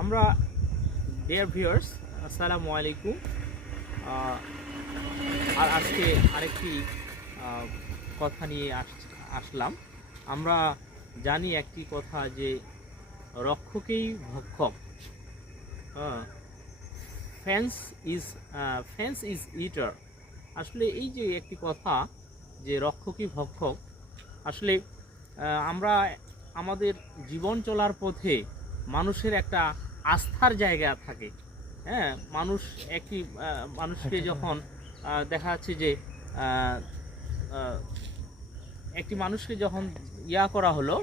আমরা dear viewers, আসসালামু আলাইকুম। আর আজকে আরেকটি কথা নিয়ে আসলাম। আমরা জানি একটি কথা যে রক্ষকেই ভক্ষক, ফ্যান্স ইজ ইটার। আসলে এই যে একটি কথা যে রক্ষকই ভক্ষক, আসলে আমরা আমাদের জীবন চলার পথে মানুষের একটা আস্থার জায়গা থাকে। হ্যাঁ, মানুষকে যখন দেখা যাচ্ছে যে একটি মানুষকে যখন করা হলো,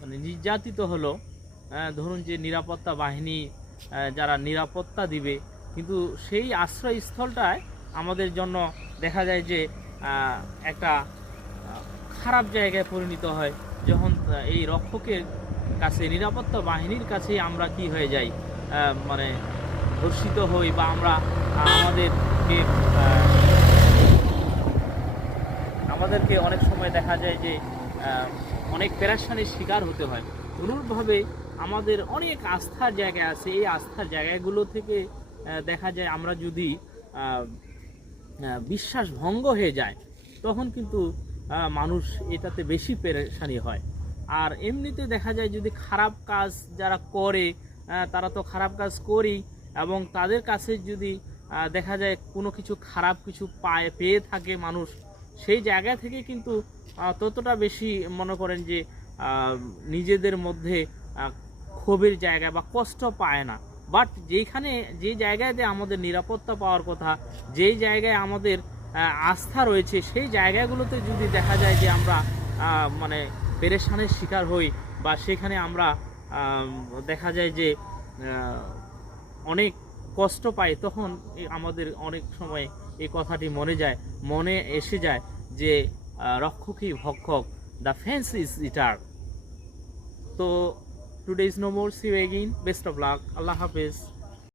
মানে নির্যাতিত হলো, ধরুন যে নিরাপত্তা বাহিনী যারা নিরাপত্তা দিবে, কিন্তু সেই আশ্রয়স্থলটায় আমাদের জন্য দেখা যায় যে একটা খারাপ জায়গায় পরিণত হয় যখন এই রক্ষকের কাছে, নিরাপত্তা বাহিনীর কাছে আমরা কি হয়ে যাই, মানে ধর্ষিত হই, বা আমাদেরকে অনেক সময় দেখা যায় যে অনেক পেরেশানির শিকার হতে হয়। অনুরূপভাবে আমাদের অনেক আস্থার জায়গা আছে। এই আস্থার জায়গাগুলো থেকে দেখা যায় আমরা যদি বিশ্বাস ভঙ্গ হয়ে যায়, তখন কিন্তু মানুষ এটাতে বেশি পেরেশানি হয়। আর এমনিতে দেখা যায় যদি খারাপ কাজ যারা করে, তারা তো খারাপ কাজ করেই, এবং তাদের কাছে যদি দেখা যায় কোনো কিছু খারাপ কিছু পেয়ে থাকে মানুষ, সেই জায়গা থেকে কিন্তু ততটা বেশি মনে করেন যে নিজেদের মধ্যে ক্ষোভের জায়গা বা কষ্ট পায় না। বাট যে জায়গাতে আমাদের নিরাপত্তা পাওয়ার কথা, যেই জায়গায় আমাদের আস্থা রয়েছে, সেই জায়গাগুলোতে যদি দেখা যায় যে আমরা মানে পেরেশানের শিকার হই, বা সেখানে আমরা দেখা যায় যে অনেক কষ্ট পাই, তখন আমাদের অনেক সময় এই কথাটি মনে এসে যায় যে রক্ষকই ভক্ষক, দ্য ফেন্স ইজ ইটার। তো today is no more, see you again, best of luck, আল্লাহ হাফেজ।